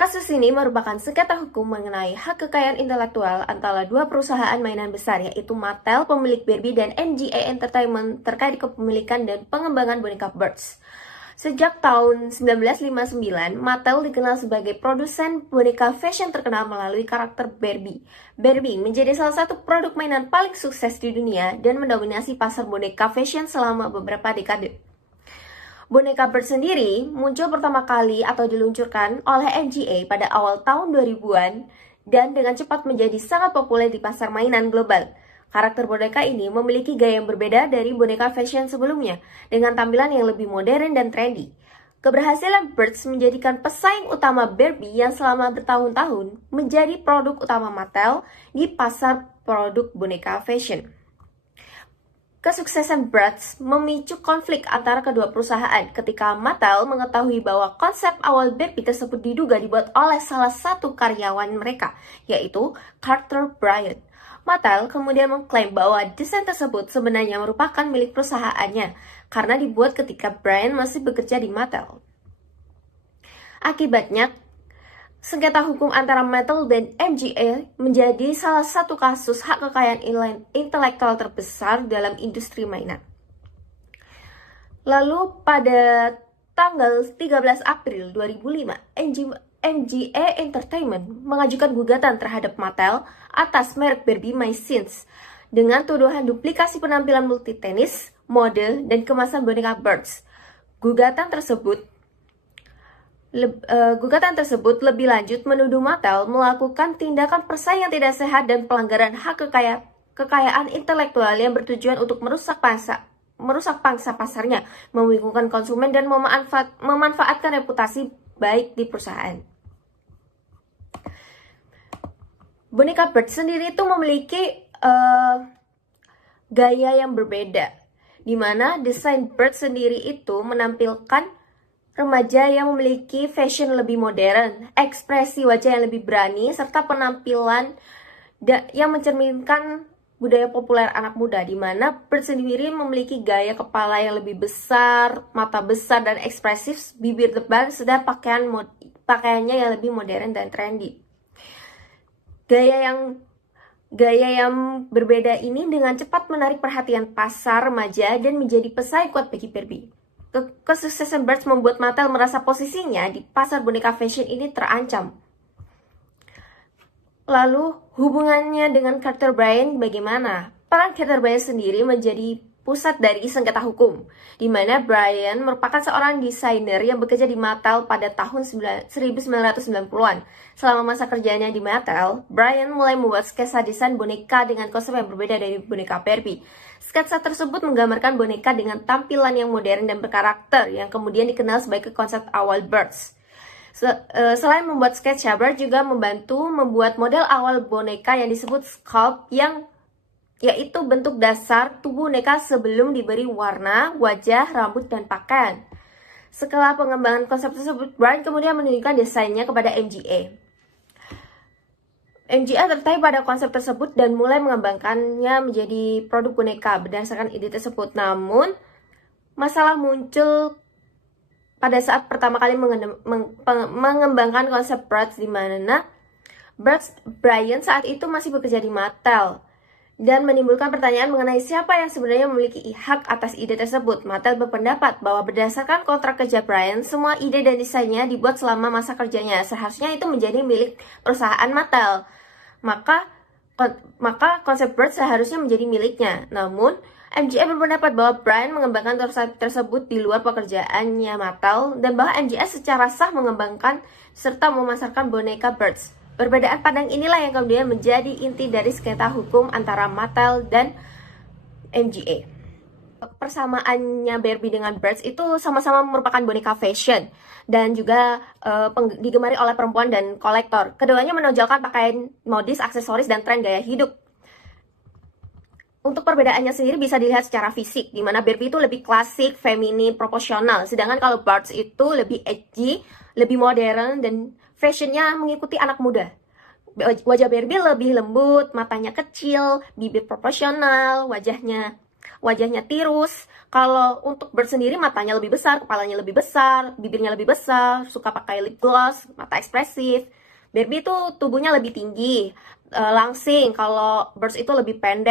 Kasus ini merupakan sengketa hukum mengenai hak kekayaan intelektual antara dua perusahaan mainan besar, yaitu Mattel, pemilik Barbie, dan NGA Entertainment terkait kepemilikan dan pengembangan boneka Birds. Sejak tahun 1959, Mattel dikenal sebagai produsen boneka fashion terkenal melalui karakter Barbie. Barbie menjadi salah satu produk mainan paling sukses di dunia dan mendominasi pasar boneka fashion selama beberapa dekade. Boneka Bird sendiri muncul pertama kali atau diluncurkan oleh NGA pada awal tahun 2000-an dan dengan cepat menjadi sangat populer di pasar mainan global. Karakter boneka ini memiliki gaya yang berbeda dari boneka fashion sebelumnya, dengan tampilan yang lebih modern dan trendy. Keberhasilan Birds menjadikan pesaing utama Barbie yang selama bertahun-tahun menjadi produk utama Mattel di pasar produk boneka fashion. Kesuksesan Bratz memicu konflik antara kedua perusahaan ketika Mattel mengetahui bahwa konsep awal Barbie tersebut diduga dibuat oleh salah satu karyawan mereka, yaitu Carter Bryant. Mattel kemudian mengklaim bahwa desain tersebut sebenarnya merupakan milik perusahaannya karena dibuat ketika Bryant masih bekerja di Mattel. Akibatnya, sengketa hukum antara Mattel dan NGA menjadi salah satu kasus hak kekayaan intelektual terbesar dalam industri mainan. Lalu pada tanggal 13 April 2005, NGA Entertainment mengajukan gugatan terhadap Mattel atas merek Barbie My Sins dengan tuduhan duplikasi penampilan multitenis, mode, dan kemasan boneka Birds. Gugatan tersebut lebih lanjut menuduh Mattel melakukan tindakan persaingan tidak sehat dan pelanggaran hak kekayaan intelektual yang bertujuan untuk merusak pangsa pasarnya, membingungkan konsumen, dan memanfaatkan reputasi baik di perusahaan. Boneka Bird sendiri itu memiliki gaya yang berbeda, di mana desain Bird sendiri itu menampilkan remaja yang memiliki fashion lebih modern, ekspresi wajah yang lebih berani, serta penampilan yang mencerminkan budaya populer anak muda, di mana Bird sendiri memiliki gaya kepala yang lebih besar, mata besar dan ekspresif, bibir tebal, sedang pakaiannya yang lebih modern dan trendy. Gaya yang berbeda ini dengan cepat menarik perhatian pasar remaja dan menjadi pesaing kuat bagi Barbie. Kesuksesan Birds membuat Mattel merasa posisinya di pasar boneka fashion ini terancam. Lalu hubungannya dengan Carter Bryant bagaimana? Peran Carter Bryant sendiri menjadi pusat dari sengketa hukum, di mana Bryant merupakan seorang desainer yang bekerja di Mattel pada tahun 1990-an. Selama masa kerjanya di Mattel, Bryant mulai membuat sketsa desain boneka dengan konsep yang berbeda dari boneka Barbie. Sketsa tersebut menggambarkan boneka dengan tampilan yang modern dan berkarakter, yang kemudian dikenal sebagai konsep awal Birds. Selain membuat sketsa, Bryant juga membantu membuat model awal boneka yang disebut sculpt, yaitu bentuk dasar tubuh boneka sebelum diberi warna, wajah, rambut, dan pakaian. Setelah pengembangan konsep tersebut, Bryant kemudian menunjukkan desainnya kepada NGA. NGA tertarik pada konsep tersebut dan mulai mengembangkannya menjadi produk boneka berdasarkan ide tersebut. Namun, masalah muncul pada saat pertama kali mengembangkan konsep Birds, di mana Bryant saat itu masih bekerja di Mattel dan menimbulkan pertanyaan mengenai siapa yang sebenarnya memiliki hak atas ide tersebut. Mattel berpendapat bahwa berdasarkan kontrak kerja Bryant, semua ide dan desainnya dibuat selama masa kerjanya. Seharusnya itu menjadi milik perusahaan Mattel. Maka konsep Bird seharusnya menjadi miliknya. Namun, NGA berpendapat bahwa Bryant mengembangkan tersebut di luar pekerjaannya Mattel dan bahwa NGA secara sah mengembangkan serta memasarkan boneka Birds. Perbedaan pandang inilah yang kemudian menjadi inti dari sengketa hukum antara Mattel dan NGA. Persamaannya Barbie dengan Birds itu sama-sama merupakan boneka fashion dan juga digemari oleh perempuan dan kolektor. Keduanya menonjolkan pakaian modis, aksesoris, dan tren gaya hidup. Untuk perbedaannya sendiri bisa dilihat secara fisik, di mana Barbie itu lebih klasik, feminin, proporsional, sedangkan kalau Birds itu lebih edgy, lebih modern, dan fashionnya mengikuti anak muda. Wajah Barbie lebih lembut, matanya kecil, bibir proporsional, wajahnya wajahnya tirus. Kalau untuk Bird sendiri matanya lebih besar, kepalanya lebih besar, bibirnya lebih besar, suka pakai lip gloss, mata ekspresif. Barbie itu tubuhnya lebih tinggi, langsing. Kalau Birds itu lebih pendek.